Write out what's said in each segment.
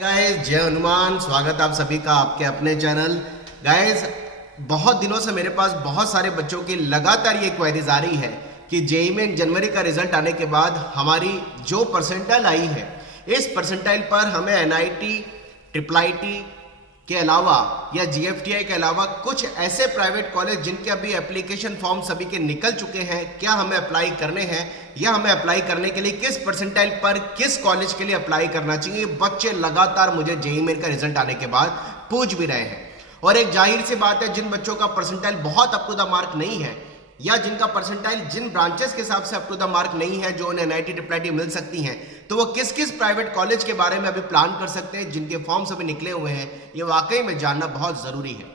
Guys जय हनुमान। स्वागत आप सभी का आपके अपने चैनल। गाइस बहुत दिनों से मेरे पास बहुत सारे बच्चों की लगातार ये क्वेरीज आ रही है कि जेईई में जनवरी का रिजल्ट आने के बाद हमारी जो परसेंटाइल आई है, इस परसेंटाइल पर हमें एनआईटी, ट्रिपल आईटी के अलावा या जीएफटीआई के अलावा कुछ ऐसे प्राइवेट कॉलेज जिनके अभी एप्लीकेशन फॉर्म सभी के निकल चुके हैं, क्या हमें अप्लाई करने हैं या हमें अप्लाई करने के लिए किस परसेंटाइल पर किस कॉलेज के लिए अप्लाई करना चाहिए। बच्चे लगातार मुझे जेईई मेन का रिजल्ट आने के बाद पूछ भी रहे हैं। और एक जाहिर सी बात है, जिन बच्चों का परसेंटाइल बहुत अप टू द मार्क नहीं है या जिनका परसेंटाइल जिन ब्रांचेस के हिसाब से अप टू द मार्क नहीं है जो उन्हें एनआईटी ट्रिपल आईटी मिल सकती हैं, तो वो किस किस प्राइवेट कॉलेज के बारे में अभी प्लान कर सकते हैं जिनके फॉर्म्स अभी निकले हुए हैं, ये वाकई में जानना बहुत जरूरी है।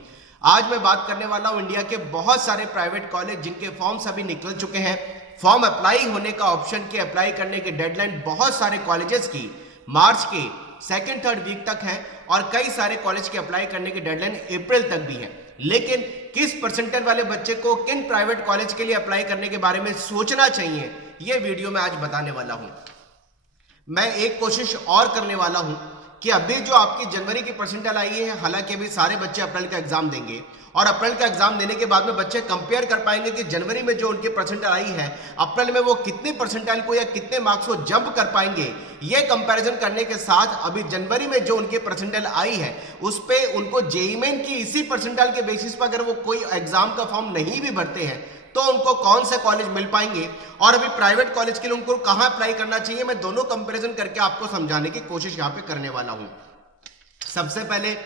आज मैं बात करने वाला हूं इंडिया के बहुत सारे प्राइवेट कॉलेज जिनके फॉर्म्स अभी निकल चुके हैं। फॉर्म अप्लाई होने का ऑप्शन के अप्लाई करने की डेडलाइन बहुत सारे कॉलेजेस की मार्च के सेकेंड थर्ड वीक तक है और कई सारे कॉलेज के अप्लाई करने की डेडलाइन अप्रैल तक भी है। लेकिन किस परसेंटाइल वाले बच्चे को किन प्राइवेट कॉलेज के लिए अप्लाई करने के बारे में सोचना चाहिए, यह वीडियो में आज बताने वाला हूं। मैं एक कोशिश और करने वाला हूं कि अभी जो आपकी जनवरी की परसेंटाइल आई है, हालांकि अभी सारे बच्चे अप्रैल का एग्जाम देंगे और अप्रैल का एग्जाम देने के बाद में बच्चे कंपेयर कर पाएंगे कि जनवरी में जो उनकी परसेंटाइल आई है, अप्रैल में वो कितनी परसेंटाइल को या कितने मार्क्स को जंप कर पाएंगे। ये कंपैरिजन करने के साथ अभी जनवरी में जो उनकी परसेंटाइल आई है उस पे उनको जेईई मेन की इसी परसेंटाइल के बेसिस पर अगर वो कोई एग्जाम का फॉर्म नहीं भी भरते हैं तो उनको कौन से कॉलेज मिल पाएंगे और अभी प्राइवेट कॉलेज के लिए उनको कहां अप्लाई करना चाहिए, मैं दोनों कंपैरिजन करके आपको समझाने की कोशिश यहां पे करने वाला हूं। सबसे पहले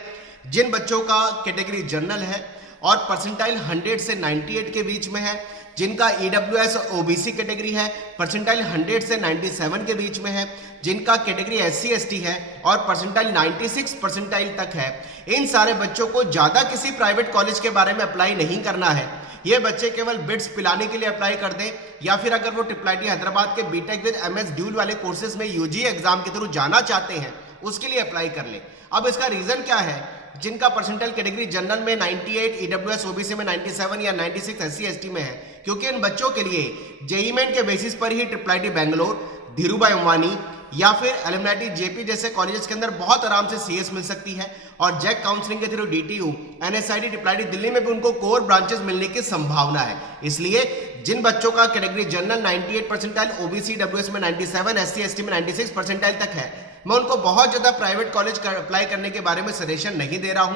जिन बच्चों का कैटेगरी जनरल है और परसेंटाइल 100 से 98 के बीच में है, जिनका ईडब्ल्यूएस ओबीसी कैटेगरी है, परसेंटाइल 100 से 97 के बीच में है, जिनका कैटेगरी एससी एसटी है और परसेंटाइल 96 परसेंटाइल तक है, इन सारे बच्चों को ज्यादा किसी प्राइवेट कॉलेज के बारे में अप्लाई नहीं करना है। ये बच्चे केवल बिट्स पिलाने के लिए अप्लाई कर दें या फिर अगर वो ट्रिपल आईटी हैदराबाद के बीटेक विद एमएस ड्यूल वाले कोर्सेज में यूजी एग्जाम के थ्रू जाना चाहते हैं उसके लिए अप्लाई कर ले। अब इसका रीजन क्या है? जिनका परसेंटाइल कैटेगरी जनरल में 98, ईडब्ल्यूएस ओबीसी में 97 या 96 एससी एसटी में है, क्योंकि इन बच्चों के लिए जेईई मेन के बेसिस पर ही ट्रिपल आईटी बैंगलोर, धीरूभाई अंबानी या फिर एलिमनाइटी जेपी जैसे कॉलेजेस के अंदर बहुत आराम से सीएस मिल सकती है और जैक काउंसलिंग के through DTU, NSIT, triple IT Delhi में भी उनको कोर ब्रांचेस मिलने की संभावना है। इसलिए जिन बच्चों का category general 98 percentile, OBC WS में 97, एससी एसटी में 96 परसेंटाइल तक है, मैं उनको बहुत ज्यादा प्राइवेट कॉलेज का अप्लाई करने के बारे में सजेशन नहीं दे रहा हूं,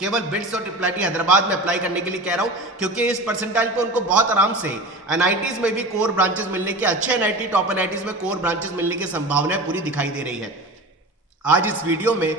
केवल बिट्स और ट्रिपल आईटी हैदराबाद में अप्लाई करने के लिए कह रहा हूं, क्योंकि इस परसेंटाइल पे उनको बहुत आराम से एनआईटीज में भी कोर ब्रांचेस मिलने की, अच्छे एनआईटी टॉप एनआईटीज में कोर ब्रांचेस मिलने की संभावना पूरी दिखाई दे रही है। आज इस वीडियो में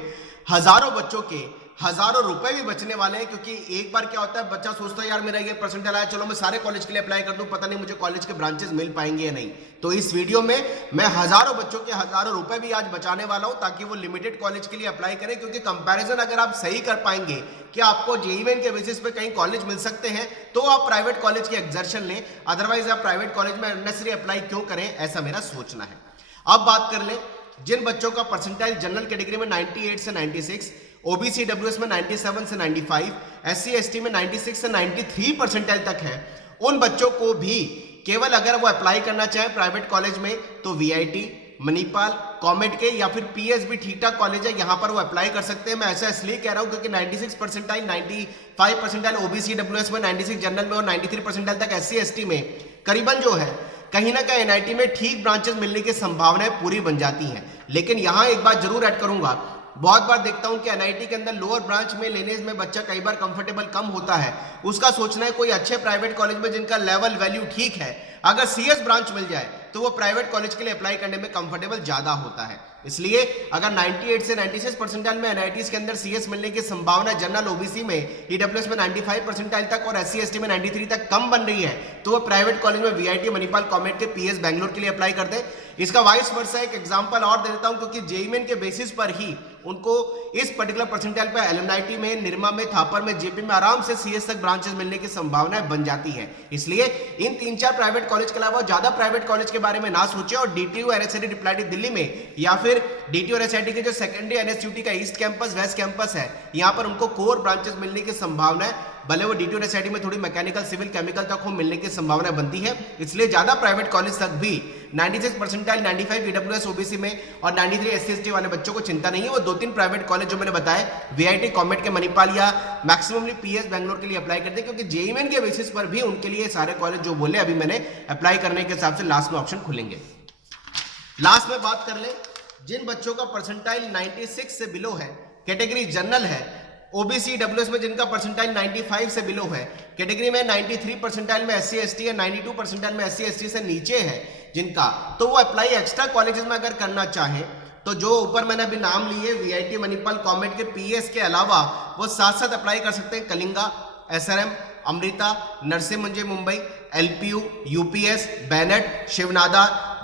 हजारों बच्चों के हजारों रुपए भी बचने वाले हैं, क्योंकि एक बार क्या होता है, बच्चा सोचता है यार मेरा ये परसेंटाइल आया, चलो मैं सारे कॉलेज के लिए अप्लाई कर दूं, पता नहीं मुझे कॉलेज के ब्रांचेस मिल पाएंगे या नहीं। तो इस वीडियो में मैं हजारों बच्चों के हजारों रुपए भी आज बचाने वाला हूं ताकि वो लिमिटेड कॉलेज के लिए अप्लाई करें, क्योंकि कंपैरिजन अगर आप सही कर पाएंगे कि आपको जेईई मेन के बेसिस पे कहीं कॉलेज मिल सकते हैं तो आप प्राइवेट कॉलेज की एग्जर्शन लें, अदरवाइज आप प्राइवेट कॉलेज में अननेसेसरी अप्लाई क्यों करें, ऐसा मेरा सोचना है। अब बात कर लें जिन बच्चों का परसेंटाइल जनरल कैटेगरी में 98 से 96, ओबीसी डब्ल्यूएस में 97 से 95, एससी एसटी में 96 से 93 परसेंटाइल तक है, उन बच्चों को भी केवल अगर वो अप्लाई करना चाहे प्राइवेट कॉलेज में तो वीआईटी, मणिपाल, कॉमेड के या फिर पीएसबी ठीक ठाक कॉलेज है, यहां पर वो अप्लाई कर सकते हैं। मैं ऐसा इसलिए कह रहा हूं क्योंकि 96 परसेंटाइल, 95 परसेंटाइल ओबीसी डब्ल्यूएस में, 96 जनरल में और 93 परसेंटाइल तक एससी एसटी में करीबन जो है कहीं ना कहीं एनआईटी में ठीक ब्रांचेस मिलने की संभावनाएं पूरी बन जाती हैं। लेकिन यहां एक बात जरूर ऐड करूंगा, बहुत बार देखता हूं कि एनआईटी के अंदर लोअर ब्रांच में लेने में बच्चा कई बार कंफर्टेबल कम होता है, उसका सोचना है कोई अच्छे प्राइवेट कॉलेज में जिनका लेवल वैल्यू ठीक है, अगर सीएस ब्रांच मिल जाए तो वो प्राइवेट कॉलेज के लिए अप्लाई करने में कंफर्टेबल ज्यादा होता है। इसलिए अगर 98 से 96 परसेंटाइल में एनआईटीज के अंदर सीएस मिलने की संभावना जनरल ओबीसी में, ईडब्ल्यूएस में 95 परसेंटाइल तक और एससी एसटी में 93 तक कम बन रही है तो वो प्राइवेट कॉलेज में वीआईटी, मणिपाल, कॉमेड के, पीएस बैंगलोर के लिए अप्लाई कर दे। इसका वाइस वर्सा एक एग्जांपल और दे देता हूं, क्योंकि जेईई मेन के बेसिस पर ही उनको इस पर्टिकुलर परसेंटाइल पर एलिमनाइटी में, निरमा में, थापर में, जेपी में आराम से सीएस तक ब्रांचेस मिलने की संभावनाएं बन जाती है। इसलिए इन 3-4 प्राइवेट कॉलेज के अलावा ज्यादा प्राइवेट कॉलेज के बारे में ना सोचे और DTU, NSIT, triple IT Delhi में या फिर डीटी और एसआईटी के जो सेकेंडरी एनएसयूटी का ईस्ट कैंपस वेस्ट कैंपस है, यहाँ पर उनको कोर ब्रांचेस मिलने की संभावना है। भले वो डीटी और एसआईटी में थोड़ी मैकेनिकल सिविल केमिकल तक हो मिलने की संभावना बनती है, इसलिए ज्यादा प्राइवेट कॉलेज तक भी 96 परसेंटाइल 95 ईडब्ल्यूएस ओबीसी में और 93 एससी एसटी वाले बच्चों को चिंता नहीं है। वो 2-3 प्राइवेट कॉलेज जो मैंने बताया वीआईटी कॉमेट के मणिपाल या मैक्सिममली पीएस बैंगलोर के लिए अप्लाई करते हैं, क्योंकि जेईई मेन के बेसिस पर भी उनके लिए सारे कॉलेज जो बोले अभी मैंने अप्लाई करने के हिसाब से लास्ट में ऑप्शन खुलेंगे। लास्ट में बात कर ले जिन बच्चों का परसेंटाइल 96 से बिलो है, कैटेगरी जनरल है, ओबीसी डब्ल्यूएस में जिनका परसेंटाइल 95 से बिलो है, कैटेगरी में 93 परसेंटाइल में एससी एसटी है, 92 परसेंटाइल में एससी एसटी से नीचे है जिनका, तो वो अप्लाई एक्स्ट्रा कॉलेजेस में अगर करना चाहे तो जो ऊपर मैंने अभी नाम लिए वीआईटी मणिपाल कॉमेट के पीएस के अलावा वो साथ साथ अप्लाई कर सकते हैं Kalinga, SRM, Amrita, Narsee Monjee Mumbai, LPU, UPS, Bennett, Shiv Nadar,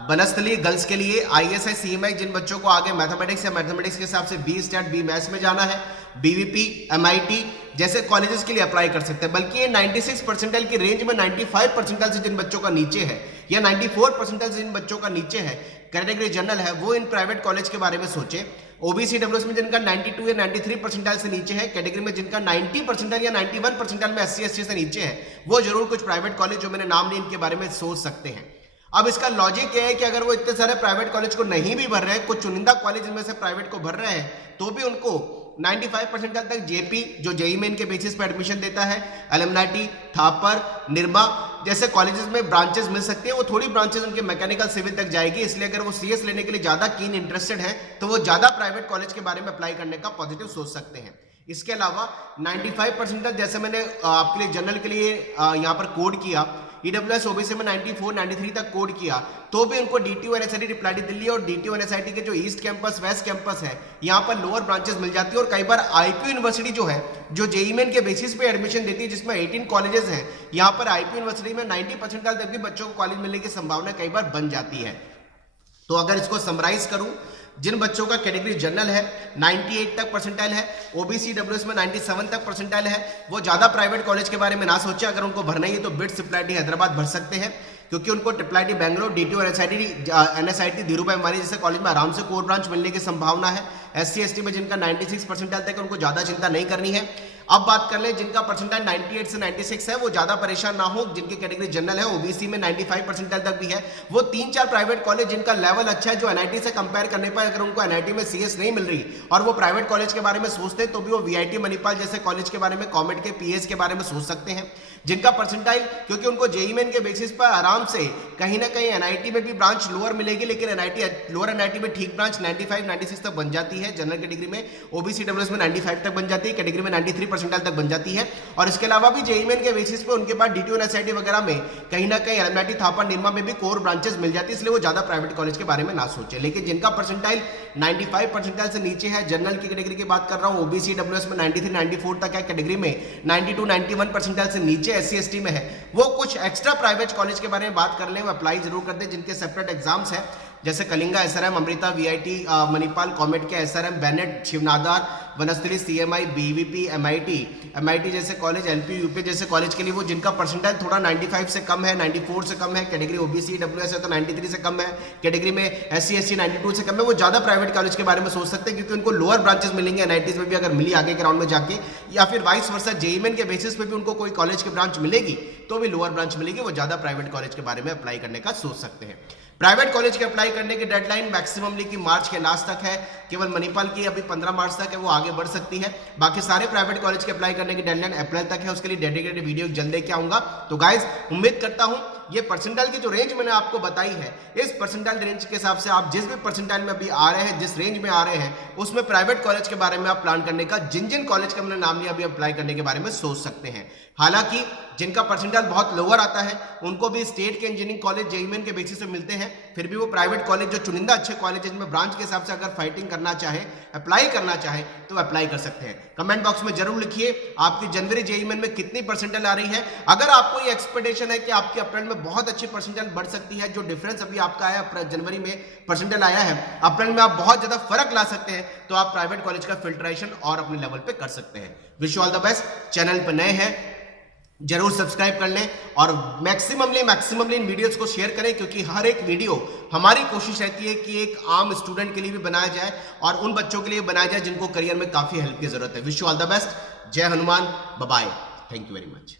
Banasthali girls के लिए, आईएसआई, सीएमआई जिन बच्चों को आगे मैथमेटिक्स या मैथमेटिक्स के हिसाब से बी स्टैट बी मैथ्स में जाना है, बीवीपी, एमआईटी जैसे कॉलेजेस के लिए अप्लाई कर सकते हैं। बल्कि ये 96 परसेंटाइल की रेंज में 95 परसेंटाइल से जिन बच्चों का नीचे है या 94 परसेंटाइल से जिन बच्चों का नीचे है, कैटेगरी जनरल है, वो इन प्राइवेट कॉलेज के बारे में सोचे। ओबीसी डब्ल्यूएस में जिनका 92 या 93 परसेंटाइल से नीचे है, कैटेगरी में जिनका 90 परसेंटाइल या 91 परसेंटाइल में एससी एसटी से नीचे है, वो जरूर कुछ प्राइवेट कॉलेज जो मैंने नाम लिए इनके बारे में सोच सकते हैं। अब इसका लॉजिक ये है कि अगर वो इतने सारे प्राइवेट कॉलेज को नहीं भी भर रहे हैं, कुछ चुनिंदा कॉलेज इनमें से प्राइवेट को भर रहे हैं, तो भी उनको 95 परसेंटाइल तक जेपी जो जेईई मेन के बेसिस पर एडमिशन देता है, एलएमआईटी, थापर, निर्मा जैसे कॉलेजेस में ब्रांचेस मिल सकती है। वो थोड़ी ब्रांचेस उनके मैकेनिकल सिविल तक जाएगी, इसलिए अगर वो सीएस लेने के लिए ज्यादा कीन इंटरेस्टेड है तो वो ज्यादा प्राइवेट कॉलेज के बारे में अप्लाई करने का पॉजिटिव सोच सकते हैं। इसके अलावा 95 परसेंटाइल जैसे मैंने आपके लिए जनरल के लिए यहाँ पर कोड किया, ईडब्ल्यूएस ओबीसी में 94 93 तक कोड किया, तो भी उनको डीटीयू एनएसआईटी रिप्लाई दिल्ली और डीटीयू एनएसआईटी के जो ईस्ट कैंपस वेस्ट कैंपस है, यहाँ पर लोअर ब्रांचेस मिल जाती है। और कई बार आईपीयू यूनिवर्सिटी जो है जो जेईई मेन के बेसिस पे एडमिशन देती है, जिसमें 18 कॉलेजेस हैं, यहाँ पर आईपीयू यूनिवर्सिटी में 90 परसेंटाइल तक भी बच्चों को कॉलेज मिलने की संभावना कई बार बन जाती है। तो अगर इसको समराइज करूं, जिन बच्चों का कैटेगरी जनरल है 98 तक परसेंटाइल है, ओबीसी डब्ल्यूएस में 97 तक परसेंटाइल है, वो ज्यादा प्राइवेट कॉलेज के बारे में ना सोचे। अगर उनको भरना ही है तो बिट्स ट्रिपल हैदराबाद भर सकते हैं, क्योंकि उनको ट्रिपल बैंगलोर, डीटीयू और एनएसआईटी धीरूभाई अंबानी जैसे कॉलेज में आराम से कोर ब्रांच मिलने की संभावना है। एससी एसटी में जिनका 96 परसेंटाइल तक उनको ज्यादा चिंता नहीं करनी है। अब बात कर ले जिनका परसेंटाइल 98 से 96 है, वो ज्यादा परेशान ना हो, जिनकी कैटेगरी जनरल है, ओबीसी में 95 परसेंटाइल तक भी है, वो 3-4 प्राइवेट कॉलेज जिनका लेवल अच्छा है, जो एनआईटी से कंपेयर करने पर अगर उनको एनआईटी में सीएस नहीं मिल रही और वो प्राइवेट कॉलेज के बारे में सोचते हैं, तो भी वो वीआईटी मणिपाल जैसे कॉलेज के बारे में, कॉमेट के पीएस के बारे में सोच सकते हैं। जिनका परसेंटाइल, क्योंकि उनको जेईई मेन के बेसिस पर आराम से कहीं ना कहीं एनआईटी में भी ब्रांच लोअर मिलेगी, लेकिन लोअर एनआईटी में ठीक ब्रांच 95 96 तक बन जाती है जनरल कैटेगरी में, ओबीसी डब्ल्यूएस में 95 तक बन जाती है, कैटेगरी में 93 परसेंटाइल तक बन जाती है। और इसके अलावा भी जेईई मेन के बेसिस पे उनके पास डीटीयू एनएसआईटी वगैरह में कहीं ना कहीं एलएमआईटी, थापर, निर्मा में भी कोर ब्रांचेस मिल जाती है, इसलिए वो ज्यादा प्राइवेट कॉलेज के बारे में ना सोचे। लेकिन जिनका परसेंटाइल 95 परसेंटाइल से नीचे है, जनरल की कैटेगरी की बात कर रहा हूं, ओबीसी डब्ल्यूएस में 93 94 तक है, कैटेगरी में 92 91 परसेंटाइल से नीचे एससी एसटी में है, वो कुछ एक्स्ट्रा प्राइवेट कॉलेज के बारे में बात कर ले, वो अप्लाई जरूर कर दे जिनके सेपरेट एग्जाम्स है, जैसे कलिंगा, एसआरएम, अमृता, वीआईटी मणिपाल, कॉमेट के SRM, Bennett, Shiv Nadar, Banasthali, CMI, BVP, MIT जैसे कॉलेज, एलपी, यूपी जैसे कॉलेज के लिए वो जिनका परसेंटाइल थोड़ा 95 से कम है, 94 से कम है, कैटेगरी ओबीसी डब्ल्यूएस है तो 93 से कम है, कैटेगरी में एससी एसटी 92 से कम है, वो ज्यादा प्राइवेट कॉलेज के बारे में सोच सकते हैं, क्योंकि उनको लोअर ब्रांचेस मिलेंगे एनआईटीज में भी अगर मिली आगे के राउंड में जाके, या फिर वाइस वर्सा जेईई मेन के बेसिस पे भी उनको कोई कॉलेज की ब्रांच मिलेगी तो भी लोअर ब्रांच मिलेगी, वो ज्यादा प्राइवेट कॉलेज के बारे में अप्लाई करने का सोच सकते हैं। प्राइवेट कॉलेज के अप्लाई करने की डेडलाइन मैक्सिममली की मार्च के लास्ट तक है, केवल मणिपाल की अभी 15 मार्च तक है, वो आगे बढ़ सकती है। बाकी सारे प्राइवेट कॉलेज के अप्लाई करने की डेडलाइन अप्रैल तक है, उसके लिए डेडिकेटेड वीडियो जल्द लेके आऊंगा। तो गाइज उम्मीद करता हूं ये परसेंटाइल की जो रेंज मैंने आपको बताई है, इस परसेंटाइल रेंज के हिसाब से आप जिस भी परसेंटाइल में अभी आ रहे हैं, जिस रेंज में आ रहे हैं, उसमें प्राइवेट कॉलेज के बारे में आप प्लान करने का, जिन जिन कॉलेज का मैंने नाम लिया अभी अप्लाई करने के बारे में सोच सकते हैं। हालांकि जिनका परसेंटाइल बहुत लोअर आता है उनको भी स्टेट के इंजीनियरिंग कॉलेज जेईई मेन के बेसिस पे मिलते हैं, फिर भी वो प्राइवेट कॉलेज जो चुनिंदा अच्छे कॉलेज जिनमें ब्रांच के हिसाब से अगर फाइटिंग करना चाहे, अप्लाई करना चाहे तो अप्लाई कर सकते हैं। कमेंट बॉक्स में जरूर लिखिए आपकी जनवरी जेईई मेन में कितनी परसेंटाइल आ रही है। अगर आपको ये एक्सपेक्टेशन है कि आपके अप्रैल में बहुत अच्छी परसेंटाइल बढ़ सकती है, जो डिफरेंस अभी आपका आया जनवरी में परसेंटाइल आया है, अप्रैल में आप बहुत ज्यादा फर्क ला सकते हैं, तो आप प्राइवेट कॉलेज का फिल्ट्रेशन और अपने लेवल पे कर सकते हैं। Wish you all the best. Channel पर नए हैं, जरूर सब्सक्राइब कर लें और मैक्सिममली इन वीडियोस को शेयर करें, क्योंकि हर एक वीडियो हमारी कोशिश रहती है कि एक आम स्टूडेंट के लिए भी बनाया जाए और उन बच्चों के लिए बनाया जाए जिनको करियर में काफी हेल्प की जरूरत है। Wish you all the best. जय Hanuman. Bye bye. Thank you very much.